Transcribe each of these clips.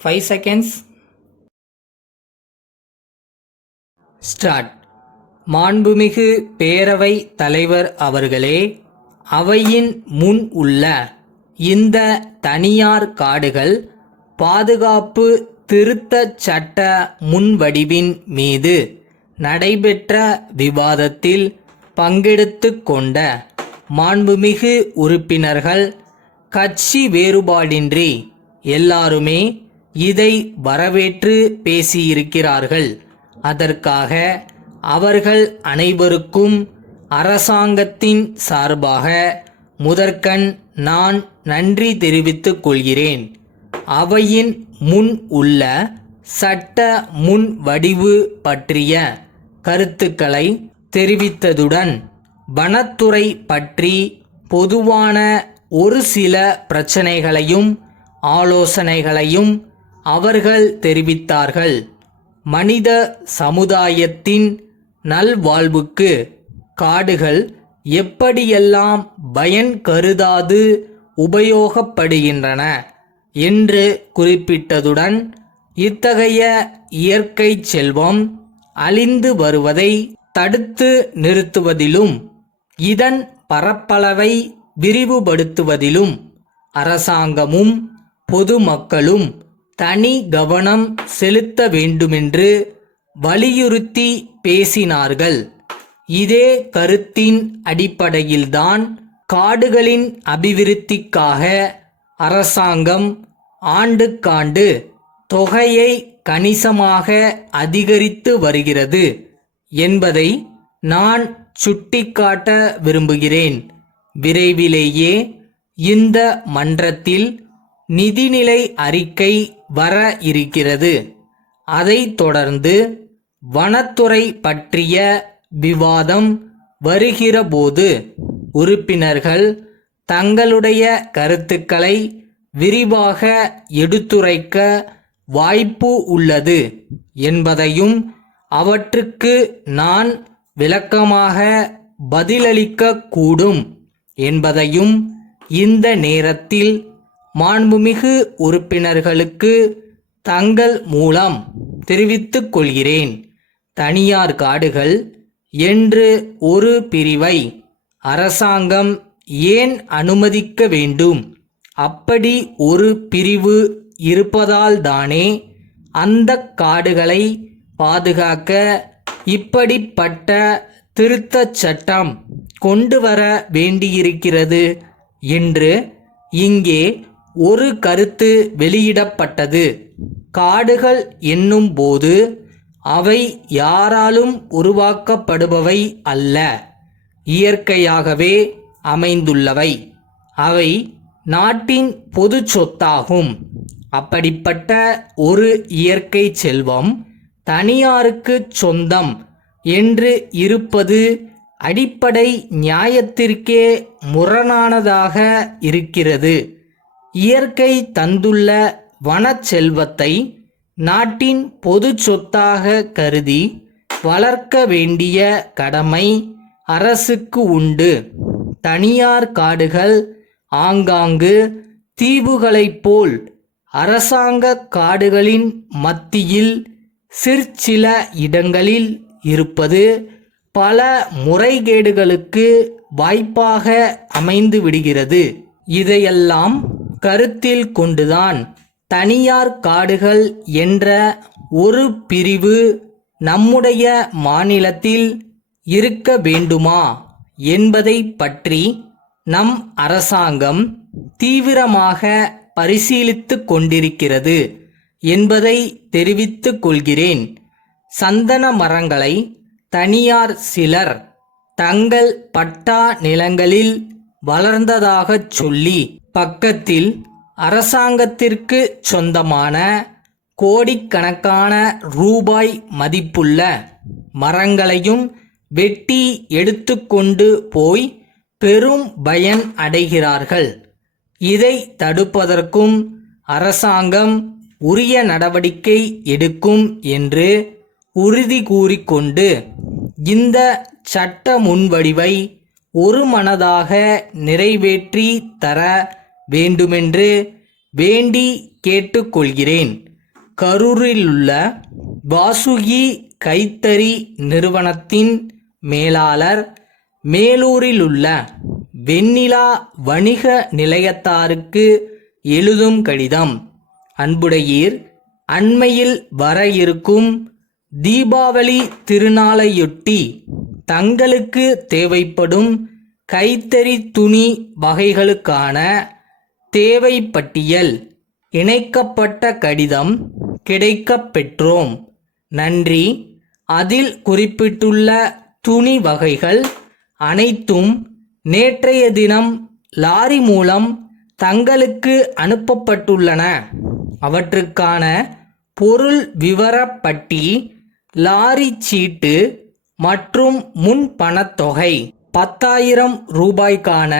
5 seconds. Start. மாண்புமிகு பேரவை தலைவர் அவர்களே, அவையின் முன் உள்ள இந்த தனியார் காடுகள் பாதுகாப்பு திருத்தச் சட்ட முன்வடிவின் மீது நடைபெற்ற விவாதத்தில் பங்கெடுத்து கொண்ட மாண்புமிகு உறுப்பினர்கள் கட்சி வேறுபாடின்றி எல்லாருமே இதை வரவேற்று பேசியிருக்கிறார்கள். அதற்காக அவர்கள் அனைவருக்கும் அரசாங்கத்தின் சார்பாக முதற்கண் நான் நன்றி தெரிவித்துக் கொள்கிறேன். அவையின் முன் உள்ள சட்ட முன்வடிவு பற்றிய கருத்துக்களை தெரிவித்ததுடன் வனத்துறை பற்றி பொதுவான ஒரு சில பிரச்சனைகளையும் ஆலோசனைகளையும் அவர்கள் தெரிவித்தார்கள். மனித சமுதாயத்தின் நல்வாழ்வுக்கு காடுகள் எப்படியெல்லாம் பயன் கருதாது உபயோகப்படுகின்றன என்று குறிப்பிட்டதுடன் இத்தகைய இயற்கை செல்வம் அழிந்து வருவதை தடுத்து நிறுத்துவதிலும் இதன் பரப்பளவை விரிவுபடுத்துவதிலும் அரசாங்கமும் பொதுமக்களும் தனி கவனம் செலுத்த வேண்டுமென்று வலியுறுத்தி பேசினார்கள். இதே கருத்தின் அடிப்படையில்தான் காடுகளின் அபிவிருத்திக்காக அரசாங்கம் ஆண்டுக்காண்டு தொகையை கணிசமாக அதிகரித்து வருகிறது என்பதை நான் சுட்டிக்காட்ட விரும்புகிறேன். விரைவிலேயே இந்த மன்றத்தில் நிதிநிலை அறிக்கை வர இருக்கிறது. அதைத் தொடர்ந்து வனத்துறை பற்றிய விவாதம் வருகிறபோது உறுப்பினர்கள் தங்களுடைய கருத்துக்களை விரிவாக எடுத்துரைக்க வாய்ப்பு உள்ளது என்பதையும் அவற்றுக்கு நான் விளக்கமாக பதிலளிக்க கூடும் என்பதையும் இந்த நேரத்தில் மாண்புமிகு உறுப்பினர்களுக்கு தங்கள் மூலம் தெரிவித்துக் கொள்கிறேன். தனியார் காடுகள் என்று ஒரு பிரிவை அரசாங்கம் ஏன் அனுமதிக்க வேண்டும்? அப்படி ஒரு பிரிவு இருப்பதால்தானே அந்த காடுகளை பாதுகாக்க இப்படிப்பட்ட திருத்தச் சட்டம் கொண்டு வர வேண்டியிருக்கிறது என்று இங்கே ஒரு கருத்து வெளியிடப்பட்டது. காடுகள் என்னும் போது அவை யாராலும் உருவாக்கப்படுபவை அல்ல, இயற்கையாகவே அமைந்துள்ளவை. அவை நாட்டின் பொது சொத்தாகும். அப்படிப்பட்ட ஒரு இயற்கை செல்வம் தனியாருக்கு சொந்தம் என்று இருப்பது அடிப்படை நியாயத்திற்கே முரணானதாக இருக்கிறது. இயற்கை தந்துள்ள வனச்செல்வத்தை நாட்டின் பொது சொத்தாக கருதி வளர்க்க வேண்டிய கடமை அரசுக்கு உண்டு. தனியார் காடுகள் ஆங்காங்கு தீவுகளைப் போல் அரசாங்க காடுகளின் மத்தியில் சிற்சில இடங்களில் இருப்பது பல முறைகேடுகளுக்கு வாய்ப்பாக அமைந்து விடுகிறது. இதையெல்லாம் கருத்தில் கொண்டுதான் தனியார் காடுகள் என்ற ஒரு பிரிவு நம்முடைய மாநிலத்தில் இருக்க வேண்டுமா என்பதை பற்றி நம் அரசாங்கம் தீவிரமாக பரிசீலித்து கொண்டிருக்கிறது என்பதை தெரிவித்துக் கொள்கிறேன். சந்தன மரங்களை தனியார் சிலர் தங்கள் பட்டா நிலங்களில் வளர்ந்ததாகச் சொல்லி பக்கத்தில் அரசாங்கத்திற்கு சொந்தமான கோடிக்கணக்கான ரூபாய் மதிப்புள்ள மரங்களையும் வெட்டி எடுத்துக்கொண்டு போய் பெரும் பயன் அடைகிறார்கள். இதை தடுப்பதற்கும் அரசாங்கம் உரிய நடவடிக்கை எடுக்கும் என்று உறுதி கூறிக்கொண்டு இந்த சட்ட முன்வடிவை ஒருமனதாக நிறைவேற்றி தர வேண்டுமென்று வேண்டி கேட்டுக்கொள்கிறேன். கரூரிலுள்ள வாசுகி கைத்தறி நிறுவனத்தின் மேலாளர், மேலூரிலுள்ள வெண்ணிலா வணிக நிலையத்தாருக்கு எழுதும் கடிதம். அன்புடையீர், அண்மையில் வர இருக்கும் தீபாவளி திருநாளையொட்டி தங்களுக்கு தேவைப்படும் கைத்தறி துணி வகைகளுக்கான தேவை பட்டியல் இணைக்கப்பட்ட கடிதம் கிடைக்கப் பெற்றோம். நன்றி. அதில் குறிப்பிட்டுள்ள துணி வகைகள் அனைத்தும் நேற்றைய தினம் லாரி மூலம் தங்களுக்கு அனுப்பப்பட்டுள்ளன. அவற்றுக்கான பொருள் விவரப்பட்டி, லாரி சீட்டு மற்றும் முன் பணத்தொகை 10,000 ரூபாய்க்கான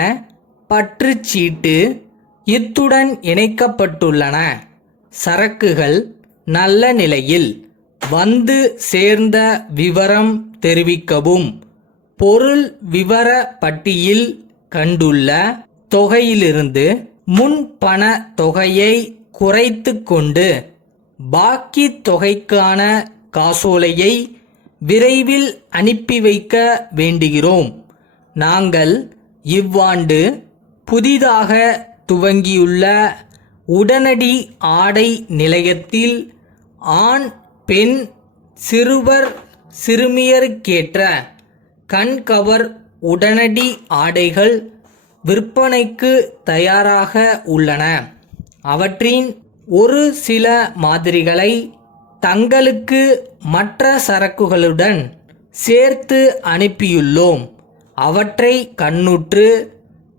பற்றுச்சீட்டு இத்துடன் இணைக்கப்பட்டுள்ளன. சரக்குகள் நல்ல நிலையில் வந்து சேர்ந்த விவரம் தெரிவிக்கவும். பொருள் விவர பட்டியில் கண்டுள்ள தொகையிலிருந்து முன் பண தொகையை குறைத்து கொண்டு பாக்கி தொகைக்கான காசோலையை விரைவில் அனுப்பி வைக்க வேண்டுகிறோம். நாங்கள் இவ்வாண்டு புதிதாக துவங்கியுள்ள உடனடி ஆடை நிலையத்தில் ஆண், பெண், சிறுவர், சிறுமியருக்கேற்ற கண்கவர் உடனடி ஆடைகள் விற்பனைக்கு தயாராக உள்ளன. அவற்றின் ஒரு சில மாதிரிகளை தங்களுக்கு மற்ற சரக்குகளுடன் சேர்த்து அனுப்பியுள்ளோம். அவற்றை கண்ணுற்று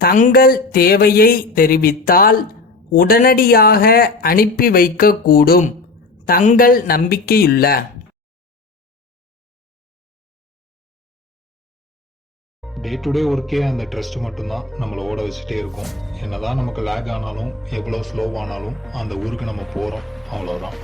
தங்கள் தேவையை தெரிவித்தால் உடனடியாக அனுப்பி வைக்கக்கூடும். தங்கள் நம்பிக்கையுள்ள டே டு டே ஒர்க்கே அந்த ட்ரஸ்ட் மட்டும்தான் நம்மளை ஓட வச்சுட்டே இருக்கும். என்னதான் நமக்கு லேக் ஆனாலும், எவ்வளோ ஸ்லோவானாலும் அந்த ஊருக்கு நம்ம போகிறோம், அவ்வளோதான்.